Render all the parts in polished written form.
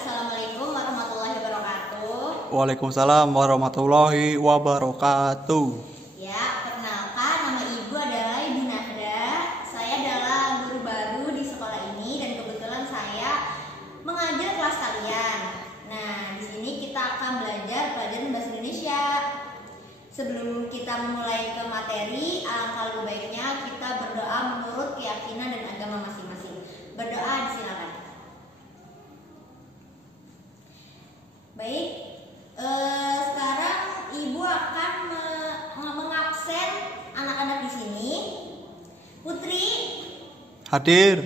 Assalamualaikum warahmatullahi wabarakatuh. Waalaikumsalam warahmatullahi wabarakatuh. Ya, perkenalkan nama Ibu adalah Ibu Nahda. Saya adalah guru baru di sekolah ini dan kebetulan saya mengajar kelas kalian. Nah, di sini kita akan belajar pelajaran bahasa Indonesia. Sebelum kita memulai ke materi, alangkah lebih baiknya kita berdoa menurut keyakinan dan agama masing-masing. Berdoa disilakan. Baik, sekarang Ibu akan mengabsen anak-anak di sini. Putri, Hadir.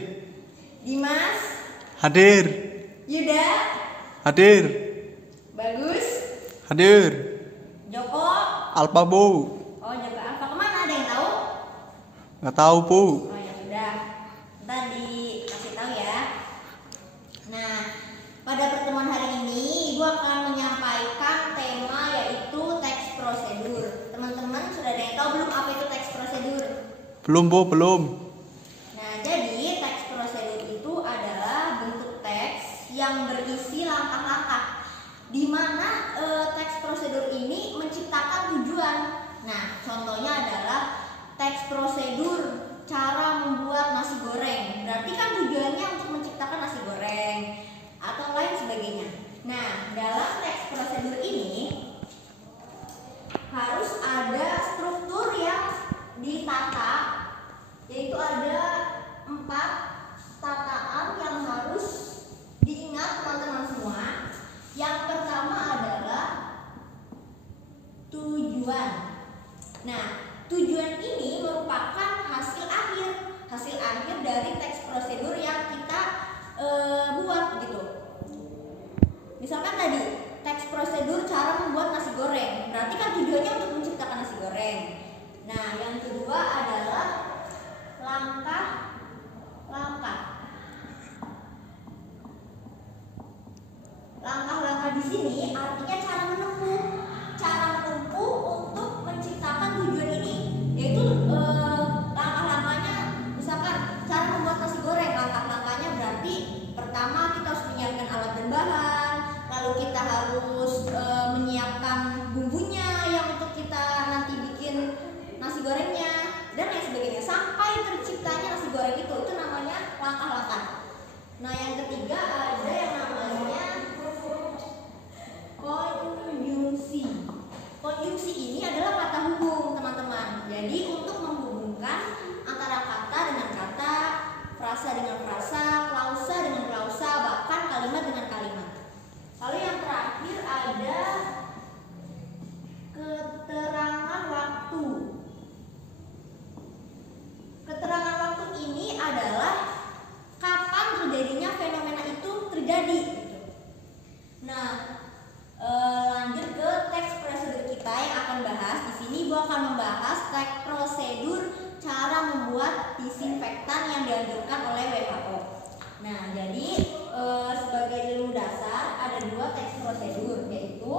Dimas, Hadir. Yuda, Hadir. Bagus, Hadir. Joko. Alpa Bu. Oh, Joko apa kemana? Ada yang tahu? Nggak tahu Bu. Oh ya sudah, ntar dikasih tahu ya. Nah, pada pertemuan hari ini Ibu akan menyampaikan tema yaitu teks prosedur. Teman-teman sudah ada yang tahu belum apa itu teks prosedur? Belum Bu, belum. Nah, jadi teks prosedur itu adalah bentuk teks yang berisi langkah-langkah di mana teks prosedur ini menciptakan tujuan. Nah, contohnya adalah teks prosedur cara membuat nasi goreng. Berarti kan tujuannya untuk menciptakan nasi goreng atau lain sebagainya. Nah, dalam teks prosedur ini harus ada struktur yang ditata, yaitu ada 4 tataan yang harus diingat teman-teman semua. Yang pertama adalah tujuan. Nah, tujuan ini merupakan hasil akhir dari teks prosedur yang kita buat gitu. Misalkan tadi teks prosedur cara membuat nasi goreng, berarti kan tujuannya untuk menciptakan nasi goreng. Nah, yang kedua adalah langkah-langkah. Langkah-langkah di sini artinya cara menempuh untuk menciptakan tujuan ini, yaitu langkah-langkahnya. Misalkan cara membuat nasi goreng, langkah-langkahnya berarti pertama kita harus menyiapkan alat dan bahan, lalu kita harus menyiapkan bumbunya yang untuk kita nanti bikin nasi gorengnya dan lain sebagainya sampai terciptanya nasi goreng itu namanya langkah-langkah. Nah, yang ketiga ada yang namanya konjungsi. Konjungsi ini adalah kata hubung, teman-teman. Jadi untuk menghubungkan antara kata dengan kata, frasa dengan frasa, klausa dengan klausa, bahkan kalimat dengan kalimat. Lalu yang terakhir ada keterangan waktu. Keterangan waktu ini adalah kapan terjadinya fenomena itu terjadi. Nah, lanjut ke teks prosedur kita yang akan bahas. Di sini Ibu akan membahas teks prosedur cara membuat disinfektan yang dianjurkan oleh WHO. Nah, jadi sebagai ilmu dasar ada 2 teks prosedur, yaitu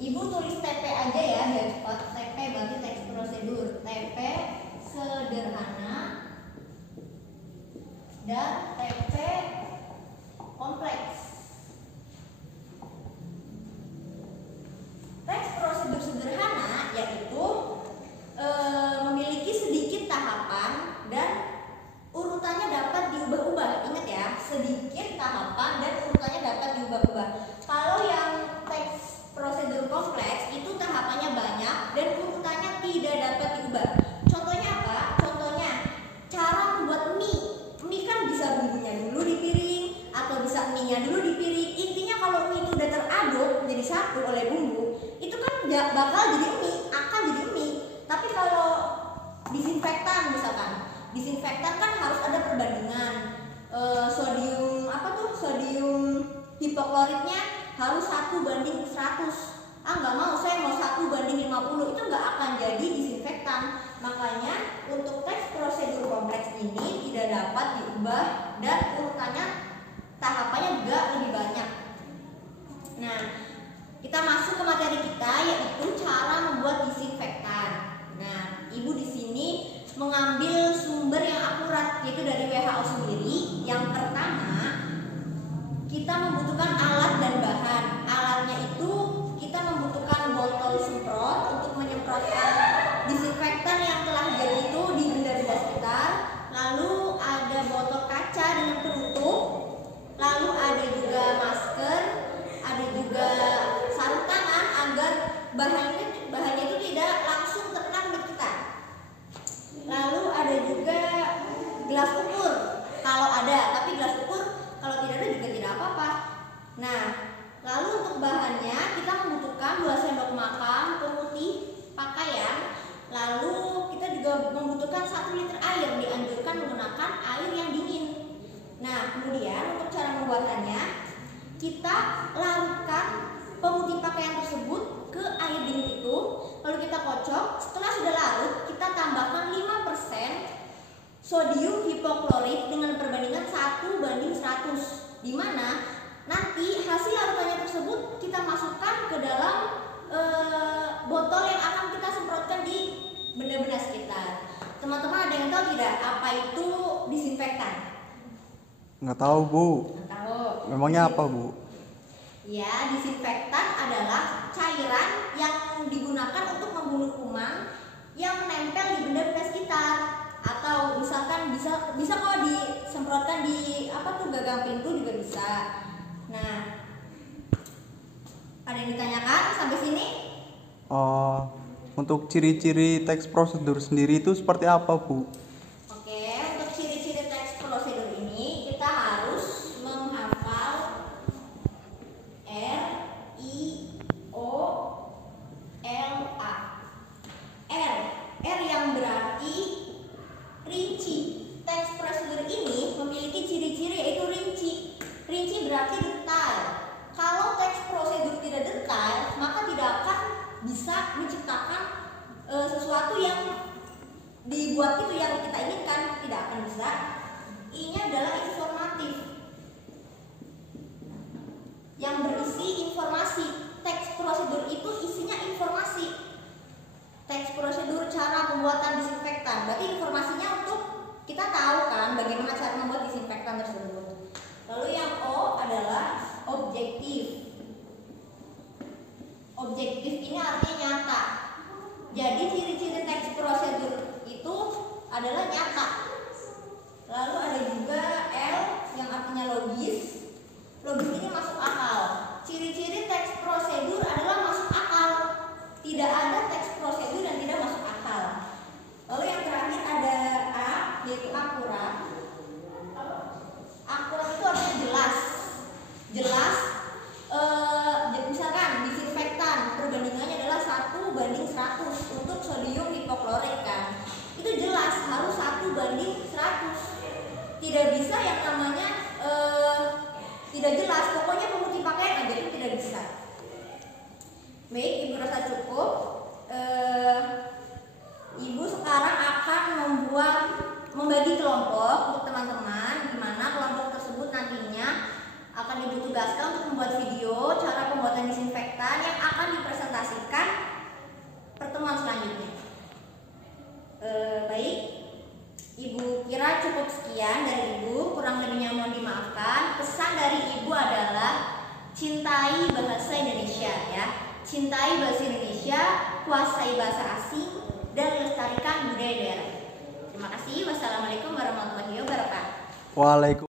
Ibu tulis TP aja ya biar cepat. TP berarti teks prosedur. TP sederhana dan TP kompleks. Teks prosedur sederhana yaitu memiliki sedikit tahapan dan urutannya dapat diubah-ubah. Ingat ya, sedikit tahapan dan urutannya dapat diubah-ubah. Kalau yang teks prosedur kompleks itu tahapannya banyak dan urutannya tidak dapat diubah. Contohnya apa? Contohnya cara membuat mie. Mie kan bisa bumbunya dulu di piring atau bisa mie-nya dulu di piring. Intinya kalau mie itu udah teraduk menjadi satu oleh bumbu, itu kan bakal jadi mie, akan jadi mie. Tapi kalau disinfektan misalkan, disinfektan kan harus ada perbandingan sodium hipokloritnya harus 1:100. Nggak mau, saya mau 1:50, itu nggak akan jadi disinfektan. Makanya untuk teks prosedur kompleks ini tidak dapat diubah dan urutannya tahapannya juga lebih banyak. Nah, kita masuk ke materi kita yaitu cara membuat disinfektan. Nah, Ibu di sini mengambil sumber yang akurat yaitu dari WHO sendiri. Yang pertama, kita Nah, lalu untuk bahannya kita membutuhkan 2 sendok makan pemutih pakaian. Lalu kita juga membutuhkan 1 liter air, dianjurkan menggunakan air yang dingin. Nah, kemudian untuk cara pembuatannya, kita larutkan pemutih pakaian tersebut ke air dingin itu, lalu kita kocok. Setelah sudah larut, kita tambahkan 5% sodium hipoklorit dengan perbandingan 1:100, di mana nanti hasil larutannya tersebut kita masukkan ke dalam botol yang akan kita semprotkan di benda-benda sekitar. Teman-teman ada yang tahu tidak apa itu disinfektan? Nggak tahu, Bu. Nggak tahu. Memangnya apa, Bu? Ya, disinfektan adalah cairan yang digunakan untuk membunuh kuman yang menempel di benda-benda sekitar. Atau misalkan bisa kok disemprotkan di gagang pintu juga bisa. Nah, ada yang ditanyakan sampai sini? Untuk ciri-ciri teks prosedur sendiri itu seperti apa, Bu? Oke, untuk ciri-ciri teks prosedur ini kita harus menghafal R, I, O, L, A. R yang berarti rinci. Teks prosedur ini memiliki ciri-ciri yaitu rinci. Rinci berarti detail. Kalau teks prosedur tidak detail, maka tidak akan bisa menciptakan sesuatu yang dibuat itu yang kita inginkan, tidak akan bisa. I-nya adalah informatif, yang berisi informasi. Teks prosedur itu isinya informasi. Teks prosedur cara pembuatan disinfektan, berarti informasinya untuk kita tahu kan bagaimana cara membuat disinfektan tersebut. Lalu yang O adalah objektif. Objektif ini artinya nyata. Jadi ciri-ciri teks prosedur itu adalah nyata. Lalu ada juga L yang artinya logis. Logis ini masuk akal. Ciri-ciri teks prosedur adalah masuk akal. Tidak ada teks prosedur yang tidak masuk akal. Lalu yang terakhir ada A, yaitu akurat. Akurat itu artinya jelas. Jelas. Misalkan disinfektan perbandingannya adalah 1:100 untuk sodium hipoklorit kan. Itu jelas harus 1:100. Tidak bisa yang namanya tidak jelas. Pokoknya pemutih pakaian aja itu tidak bisa. Baik, Ibu rasa cukup. Ibu sekarang akan membagi kelompok untuk teman-teman, di mana kelompok tersebut nantinya akan Ibu tugaskan untuk membuat video cara pembuatan disinfektan yang akan dipresentasikan pertemuan selanjutnya. Baik, Ibu kira cukup sekian dari Ibu, kurang lebihnya mohon dimaafkan. Pesan dari Ibu adalah cintai bahasa Indonesia ya. Cintai bahasa Indonesia, kuasai bahasa asing, dan lestarikan budaya daerah. Terima kasih. Wassalamualaikum warahmatullahi wabarakatuh. Waalaikumsalam.